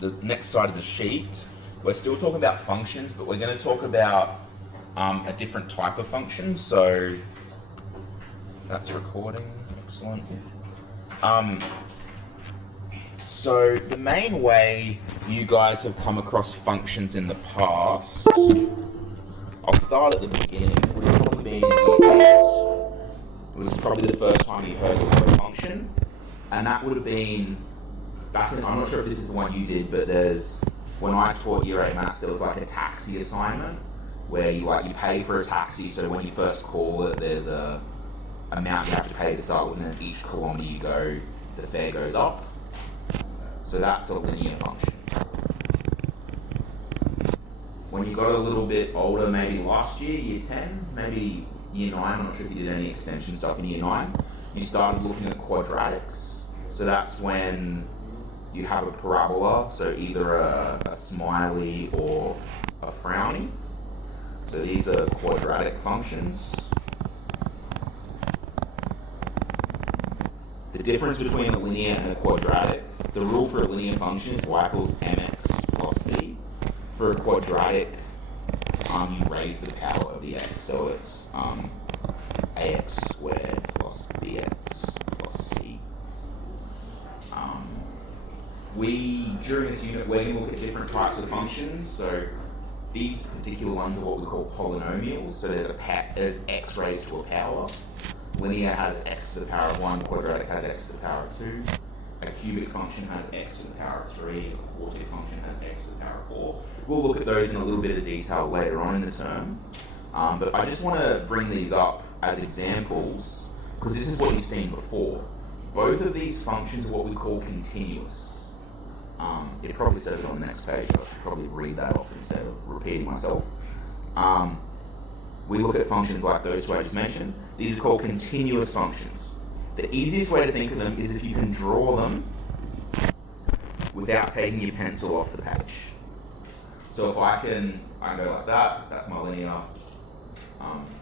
the next side of the sheet, we're still talking about functions, but we're going to talk about a different type of function. So that's recording. Excellent. So the main way you guys have come across functions in the past, I'll start at the beginning. Would have probably been in year 8. It was probably the first time you heard the word function, and that would have been back in, I'm not sure if this is the one you did, but when I taught year 8 maths, there was like a taxi assignment where you pay for a taxi, so when you first call it, there's a amount you have to pay to start with, and then each kilometre you go, the fare goes up. So that's a linear function. When you got a little bit older, maybe last year, year 10, maybe year 9, I'm not sure if you did any extension stuff in year 9, you started looking at quadratics. So that's when you have a parabola, so either a smiley or a frowny. So these are quadratic functions. The difference between a linear and a quadratic, the rule for a linear function is y equals mx plus c. For a quadratic, you raise the power of the x, so it's ax squared plus bx plus c. During this unit, we're going to look at different types of functions. So these particular ones are what we call polynomials. So there's x raised to a power. Linear has x to the power of 1, quadratic has x to the power of 2, a cubic function has x to the power of 3, a quartic function has x to the power of 4. We'll look at those in a little bit of detail later on in the term. But I just want to bring these up as examples, because this is what you've seen before. Both of these functions are what we call continuous. It probably says it on the next page, I should probably read that off instead of repeating myself. We look at functions like those two I just mentioned. These are called continuous functions. The easiest way to think of them is if you can draw them without taking your pencil off the page. So if I can go like that, that's my linear.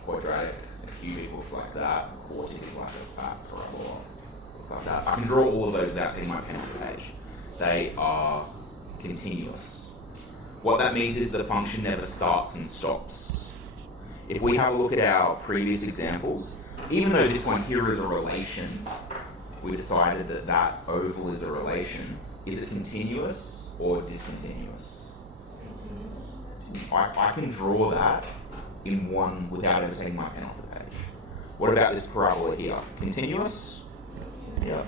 Quadratic, a cubic looks like that, quartic is like a fat parabola, looks like that. I can draw all of those without taking my pen off the page. They are continuous. What that means is the function never starts and stops. If we have a look at our previous examples, even though this one here is a relation, we decided that that oval is a relation. Is it continuous or discontinuous? I can draw that in one without ever taking my pen off the page. What about this parabola here? Continuous? Yeah.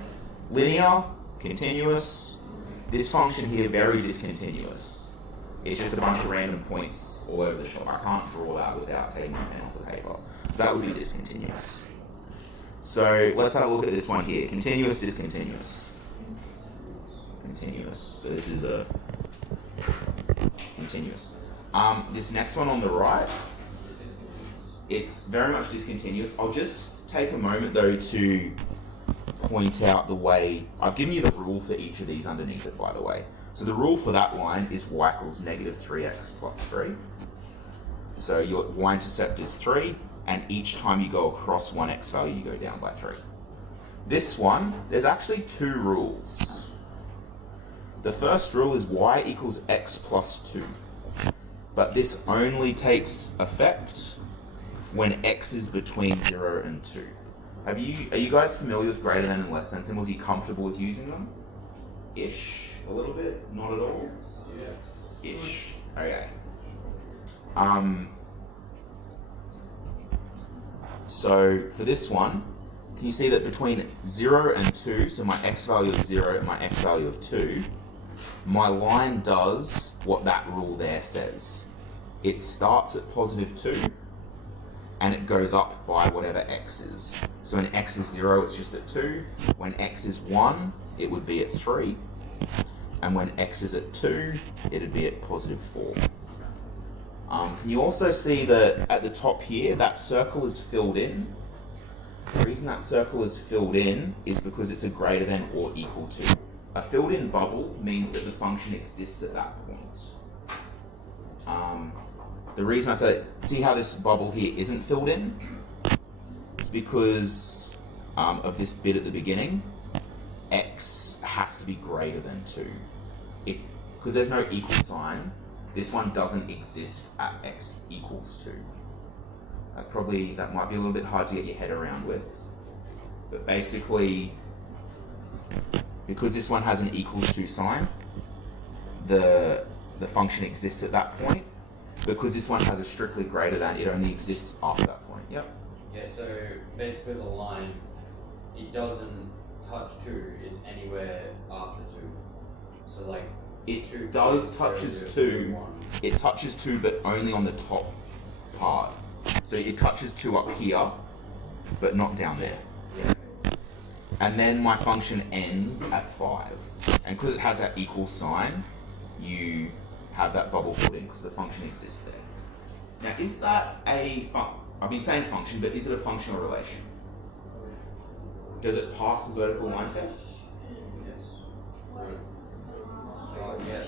Linear? Continuous? This function here, very discontinuous. It's just a bunch of random points all over the shop. I can't draw that without taking my pen off the paper. So that would be discontinuous. So let's have a look at this one here. Continuous, discontinuous. Continuous. So this is a continuous. This next one on the right, it's very much discontinuous. I'll just take a moment though to point out the way, I've given you the rule for each of these underneath it, by the way. So the rule for that line is y equals negative 3x plus 3. So your y-intercept is 3, and each time you go across one x value, you go down by 3. This one, there's actually two rules. The first rule is y equals x plus 2. But this only takes effect when x is between 0 and 2. Are you guys familiar with greater than and less than symbols? Are you comfortable with using them? Ish. A little bit? Not at all? Yeah. Ish. Okay. So for this one, can you see that between 0 and 2, so my x value of 0 and my x value of 2, my line does what that rule there says. It starts at positive 2, and it goes up by whatever x is. So when x is 0, it's just at 2. When x is 1, it would be at 3. And when x is at 2, it would be at positive 4. Can you also see that at the top here, that circle is filled in? The reason that circle is filled in is because it's a greater than or equal to. A filled in bubble means that the function exists at that point. The reason I say, see how this bubble here isn't filled in? It's because of this bit at the beginning. X has to be greater than 2. because there's no equal sign, this one doesn't exist at x equals 2. That might be a little bit hard to get your head around with. But basically, because this one has an equals 2 sign, the function exists at that point. Because this one has a strictly greater than, it only exists after that point. Yep. Yeah, so basically the line, it doesn't touch 2, it's anywhere after 2. So like, it does touches 2. It touches 2, but only on the top part. So it touches 2 up here, but not down there. Yeah. And then my function ends at 5. And because it has that equal sign, you have that bubble put in because the function exists there. Now, is that I've been saying function, but is it a functional relation? Does it pass the vertical line test? Yes.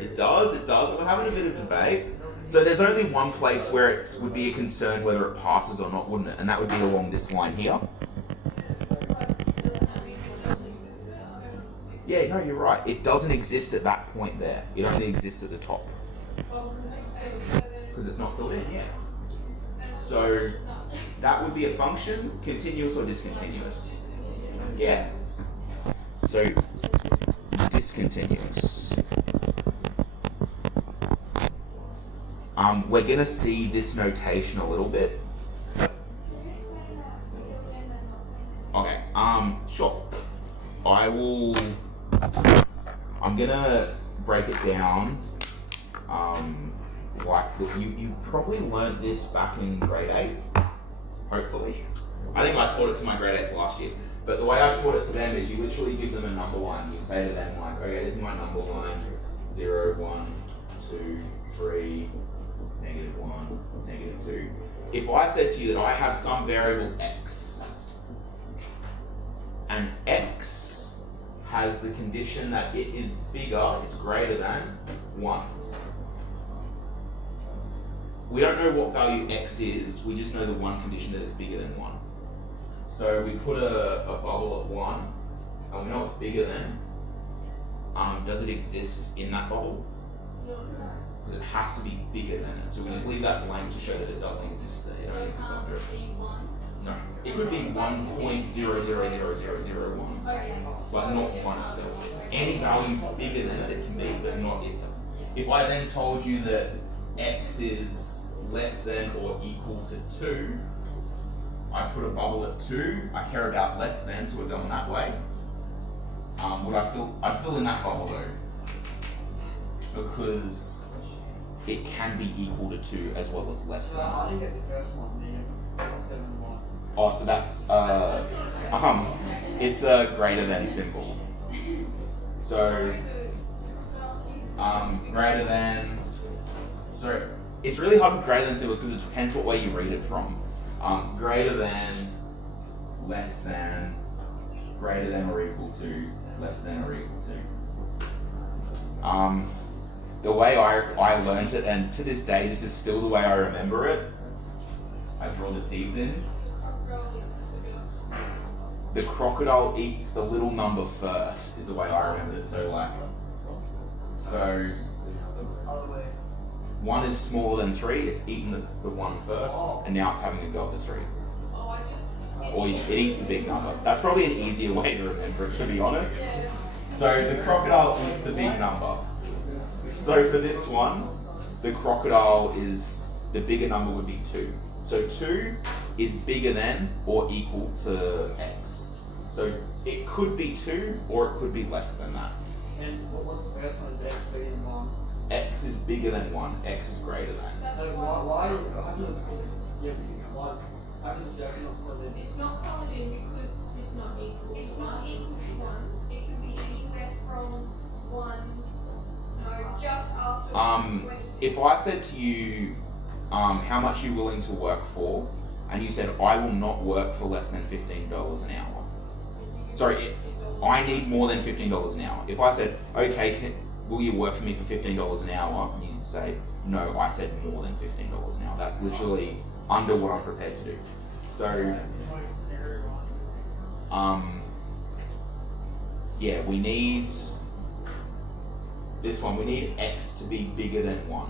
It does. It does. We're having a bit of debate. So there's only one place where it would be a concern whether it passes or not, wouldn't it? And that would be along this line here. Yeah, no, you're right. It doesn't exist at that point there. It only exists at the top. Because it's not filled in yet. So that would be a function, continuous or discontinuous. Yeah. So discontinuous. We're going to see this notation a little bit. Okay, sure. I'm going to break it down like you probably learned this back in grade 8, hopefully. I think I taught it to my grade 8s last year. But the way I taught it to them is you literally give them a number line. You say to them like, okay, this is my number line, 0, 1, 2, 3, -1, -2. If I said to you that I have some variable x, and x has the condition that it is bigger, it's greater than 1. We don't know what value x is, we just know the one condition that it's bigger than 1. So we put a bubble at 1, and we know it's bigger than. Does it exist in that bubble? Because it has to be bigger than it. So we just leave that blank to show that it doesn't exist there. It only exists after it. No. It could be 1.000001, but not 1 itself. Any value bigger than it can be, but not itself. If I then told you that x is less than or equal to 2, I put a bubble at 2, I care about less than, so we're going that way. I'd fill in that bubble though, because it can be equal to 2 as well as less than. I didn't get the first one, the 7-1. Oh, so that's it's a greater than symbol. So greater than. Sorry, it's really hard with greater than symbols because it depends what way you read it from. Greater than, less than, greater than or equal to, less than or equal to. The way I learned it, and to this day this is still the way I remember it, I draw the teeth in. The crocodile eats the little number first is the way I remember it. So 1 is smaller than 3, it's eaten the 1 first, and now it's having a go at the 3. Or it eats the big number. That's probably an easier way to remember it, to be honest. So the crocodile eats the big number. So for this one, the crocodile the bigger number would be 2. So 2 is bigger than or equal to x. So it could be 2 or it could be less than that. And what's the first one? Is x bigger than 1? X is bigger than 1, x is greater than. So why does the circle not put in? It's not coloured in because it's not equal. It's not equal to 1. It can be anywhere from 1, just after 20. If I said to you, how much are you willing to work for? And you said, I will not work for less than $15 an hour. Sorry, I need more than $15 an hour. If I said, okay, will you work for me for $15 an hour? And you'd say, no, I said more than $15 an hour. That's literally under what I'm prepared to do. So, yeah, we need this one, we need x to be bigger than 1.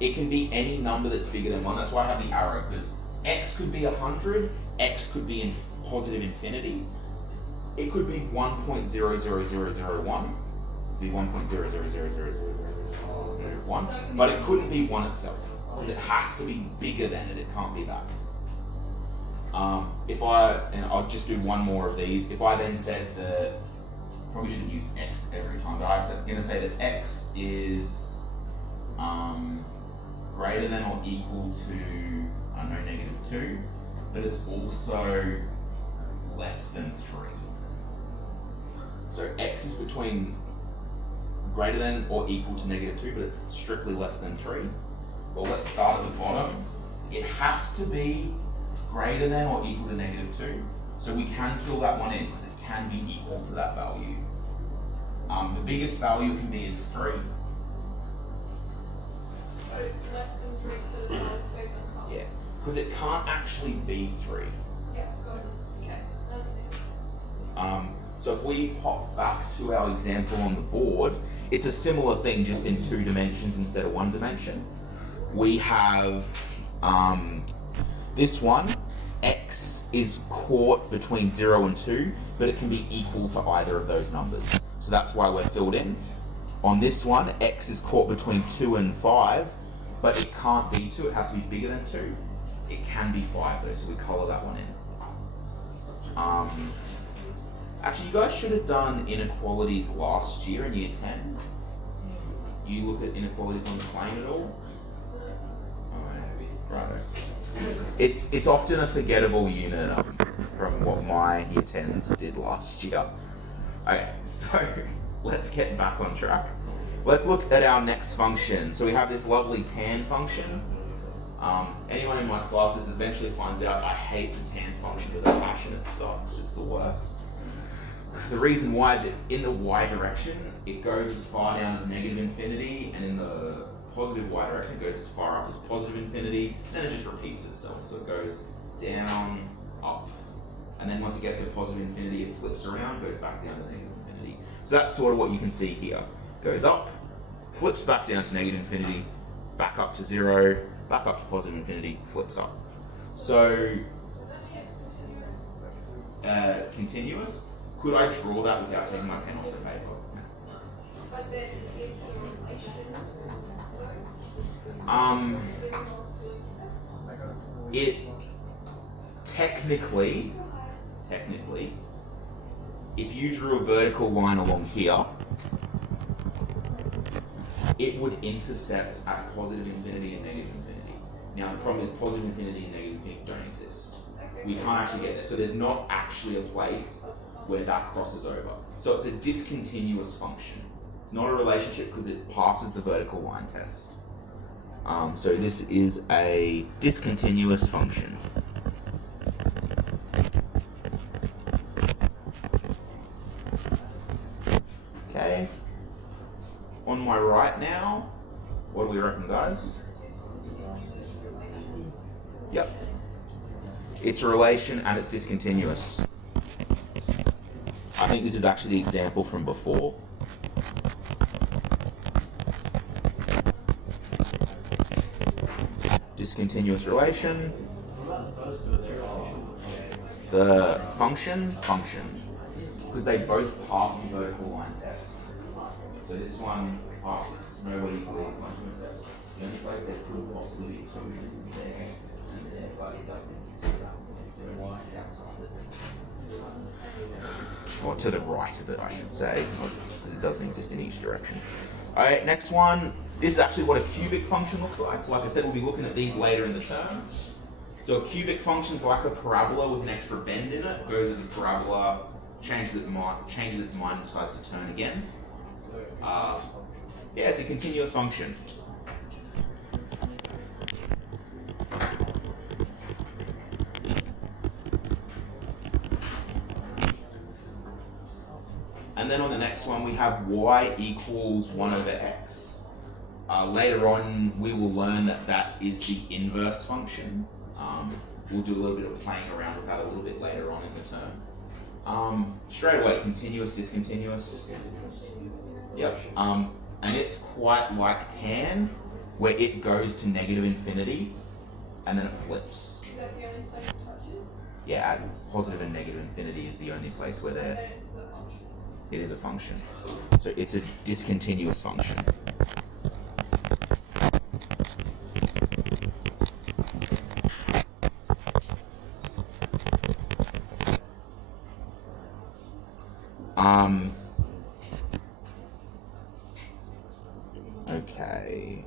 It can be any number that's bigger than 1. That's why I have the arrow, because x could be 100, x could be in positive infinity. It could be 1.00001, be 1.0000001, but it couldn't be 1 itself, because it has to be bigger than it. It can't be that. And I'll just do one more of these. If I then said that, probably shouldn't use x every time, but I'm going to say that x is greater than or equal to, I don't know, -2, but it's also less than 3. So x is between greater than or equal to -2, but it's strictly less than 3. Well, let's start at the bottom. It has to be greater than or equal to -2. So we can fill that one in because it can be equal to that value. The biggest value it can be is 3. It's less than 3, so the numbers over and half. Yeah, because it can't actually be 3. Yeah, got it. Okay, understand. So if we pop back to our example on the board, it's a similar thing, just in 2 dimensions instead of 1 dimension. We have this one. X is caught between 0 and 2, but it can be equal to either of those numbers. So that's why we're filled in. On this one, x is caught between 2 and 5, but it can't be 2, it has to be bigger than 2. It can be 5 though, so we colour that one in. Actually, you guys should have done inequalities last year in year 10. You look at inequalities on the plane at all? Right. It's often a forgettable unit from what my year 10s did last year. Okay, so let's get back on track. Let's look at our next function. So we have this lovely tan function. Anyone in my classes eventually finds out I hate the tan function with a passion. It sucks. It's the worst. The reason why is in the y direction, it goes as far down as -infinity, and in the positive y direction, it goes as far up as positive infinity, then it just repeats itself. So it goes down, up, and then once it gets to positive infinity, it flips around, goes back down to negative infinity. So that's sort of what you can see here. Goes up, flips back down to negative infinity, back up to 0, back up to positive infinity, flips up. So, continuous. Could I draw that without taking my pen off the paper? But then it's a relation. It technically, if you drew a vertical line along here, it would intercept at positive infinity and negative infinity. Now the problem is positive infinity and negative infinity don't exist. We can't actually get there. So there's not actually a place where that crosses over. So it's a discontinuous function. It's not a relationship because it passes the vertical line test. So this is a discontinuous function. Okay. On my right now, what do we reckon, guys? Yep. It's a relation and it's discontinuous. I think this is actually the example from before. Discontinuous relation. The function, because they both pass the vertical line test. So this one passes nobody equally function test. The only place there could possibly be 2 is there and there, but it doesn't exist outside it. Or to the right of it, I should say, because it doesn't exist in each direction. Alright, next one. This is actually what a cubic function looks like. Like I said, we'll be looking at these later in the term. So a cubic function is like a parabola with an extra bend in it. It goes as a parabola, changes its mind, and decides to turn again. Yeah, it's a continuous function. And then on the next one, we have y equals 1 over x. Later on, we will learn that that is the inverse function. We'll do a little bit of playing around with that a little bit later on in the term. Straight away, continuous, discontinuous. Yep. and it's quite like tan, where it goes to negative infinity, and then it flips. Is that the only place it touches? Yeah, at positive and negative infinity is the only place where And they're. then it's a function. It is a function. So it's a discontinuous function. Okay.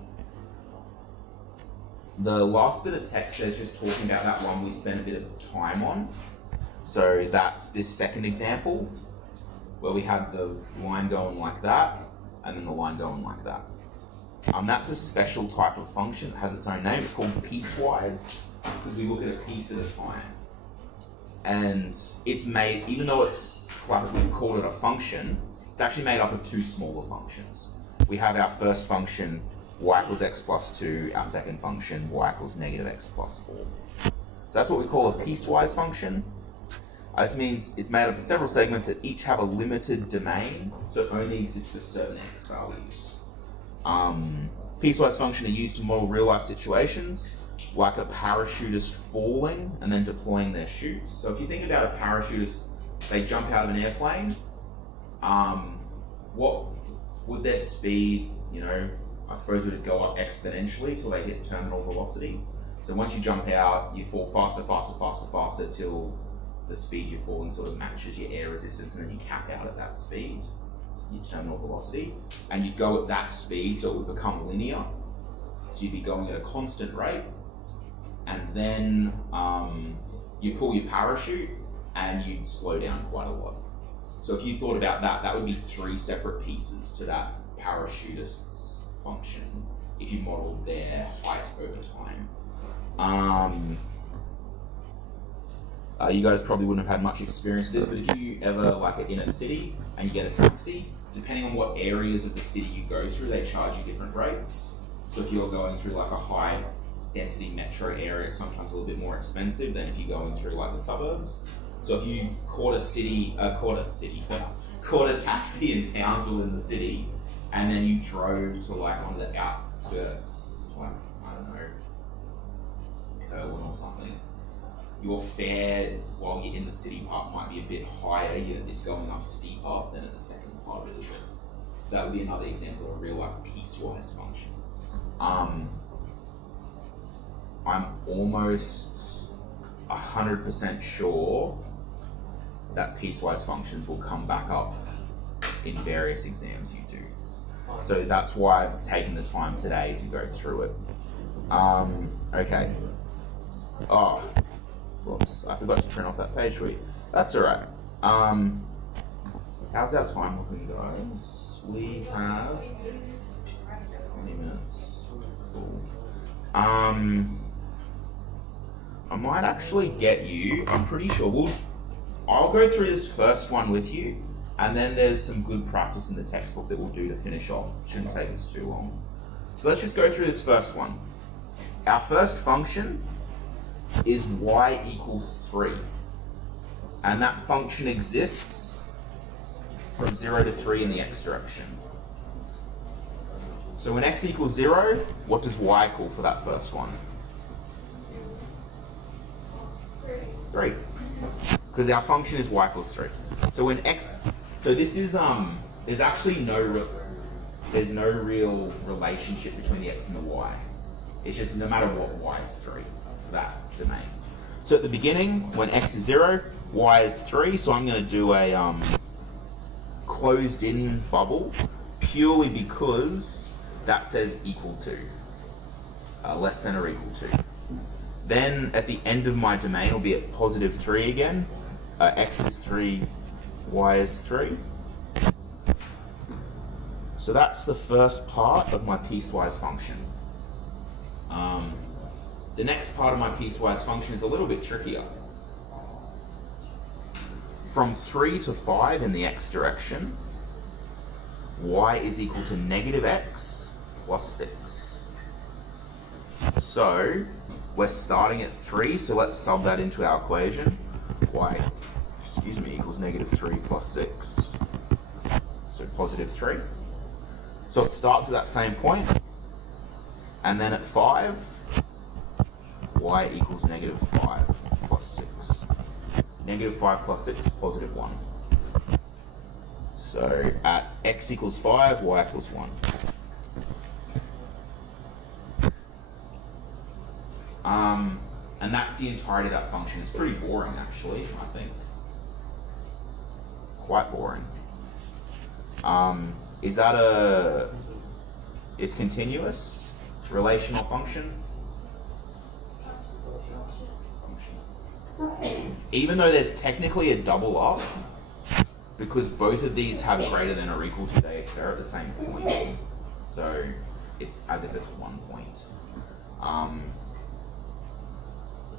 The last bit of text is just talking about that one we spent a bit of time on. So that's this second example, where we had the line going like that, and then the line going like that. That's a special type of function. It has its own name. It's called piecewise, because we look at a piece at a time. And it's made, even though it's like we call it a function, it's actually made up of two smaller functions. We have our first function, y equals x plus 2, our second function, y equals negative x plus 4. So that's what we call a piecewise function. This means it's made up of several segments that each have a limited domain, so it only exists for certain x values. Piecewise functions are used to model real-life situations, like a parachutist falling and then deploying their chutes. So if you think about a parachutist, they jump out of an airplane. What would their speed, I suppose it would go up exponentially till they hit terminal velocity. So once you jump out, you fall faster, faster, faster, faster till the speed you're falling sort of matches your air resistance, and then you cap out at that speed, your terminal velocity, and you'd go at that speed so it would become linear. So you'd be going at a constant rate, and then you pull your parachute and you'd slow down quite a lot. So if you thought about that, that would be three separate pieces to that parachutist's function if you modeled their height over time. You guys probably wouldn't have had much experience with this, but if you ever are in a city and you get a taxi, depending on what areas of the city you go through, they charge you different rates. So if you're going through a high density metro area, it's sometimes a little bit more expensive than if you're going through the suburbs. So if you caught a taxi in Townsville in the city, and then you drove to one of the outskirts, I don't know, Kerwin or something, your fare while you're in the city part might be a bit higher, it's going up steeper than at the second part of the trip. So that would be another example of a real life piecewise function. I'm almost 100% sure that piecewise functions will come back up in various exams you do. So that's why I've taken the time today to go through it. Okay. Oh, whoops, I forgot to turn off that page sheet. That's alright. How's our time looking, guys? We have 20 minutes. Cool. I might actually get you, I'm pretty sure I'll go through this first one with you, and then there's some good practice in the textbook that we'll do to finish off. Shouldn't take us too long. So let's just go through this first one. Our first function is y equals 3. And that function exists from 0 to 3 in the x direction. So when x equals 0, what does y equal for that first one? 3. Because our function is y equals 3. So when x, so this is there's actually no real relationship between the x and the y. It's just no matter what, y is 3 for that domain. So at the beginning, when x is 0, y is 3. So I'm going to do a closed-in bubble purely because that says equal to, less than or equal to. Then at the end of my domain will be at positive 3 again. X is 3, y is 3. So that's the first part of my piecewise function. The next part of my piecewise function is a little bit trickier. From 3 to 5 in the x direction, y is equal to negative x plus 6. So we're starting at 3, so let's sub that into our equation. Y, equals negative 3 plus 6. So positive 3. So it starts at that same point, and then at 5, y equals negative 5 plus 6. Negative 5 plus 6, positive 1. So at x equals 5, y equals 1. And that's the entirety of that function. It's pretty boring, actually, I think. Quite boring. Is that it's continuous? Relational function? Even though there's technically a double up, because both of these have greater than or equal to, they're at the same point. So it's as if it's 1 point.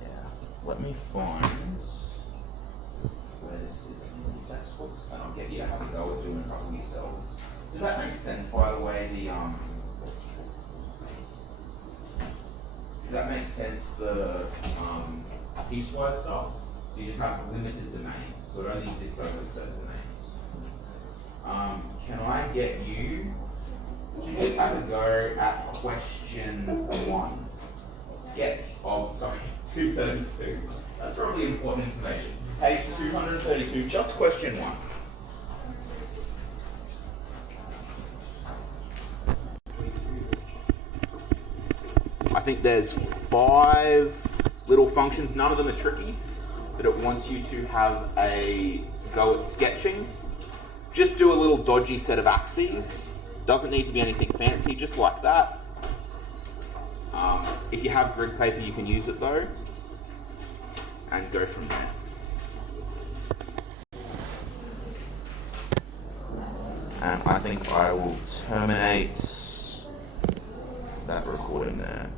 Yeah. Let me find where this is in the textbooks, and I'll get you to have a go at doing a couple yourselves. Does that make sense, by the way? Does that make sense? The piecewise stuff. So you just have limited domains, so it only exists over certain domains. Can I get you to just have a go at question 1? Sketch of, 232. That's probably important information. Page 232, just question 1. I think there's 5 little functions, none of them are tricky, that it wants you to have a go at sketching. Just do a little dodgy set of axes. Doesn't need to be anything fancy, just like that. If you have grid paper, you can use it though, and go from there. And I think I will terminate that recording there.